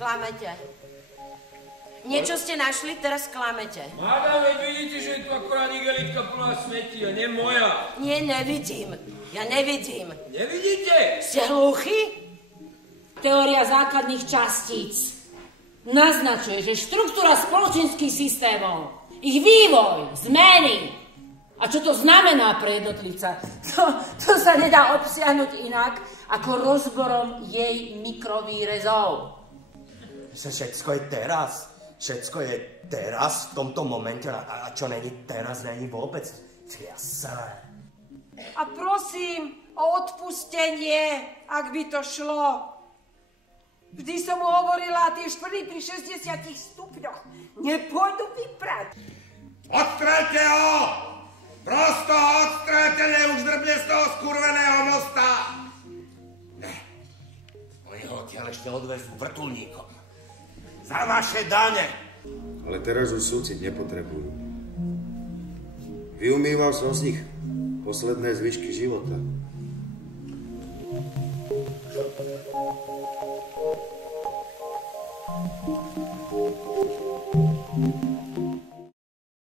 Klamete. Niečo ste našli, teraz klamete. Mádam, veď vidíte, že je tu akorát igelitka plná smetí a nie moja. Nie, nevidím. Ja nevidím. Nevidíte? Ste hluchí? Teória základných častíc naznačuje, že štruktúra spoločenských systémov, ich vývoj, zmeny a čo to znamená pre jednotlivca, to sa nedá obsiahnuť inak ako rozborom jej mikrovýrezov. Všetko je teraz. Všetko je teraz, v tomto momente. A čo není teraz, není vôbec jasné. A prosím o odpustenie, ak by to šlo. Vždy som mu hovorila, tie štvrdí pri 60 stupňoch nepôjdu vyprať. Odstreľte ho! Prosto odstreľte, už drbne z toho skurveného mosta! Ne, oni ho odtiaľ ešte odvezú vrtuľníkom. Za vaše dane! Ale teraz už súcit nepotrebujú. Vyumýval som z nich posledné zvyšky života. Thank you.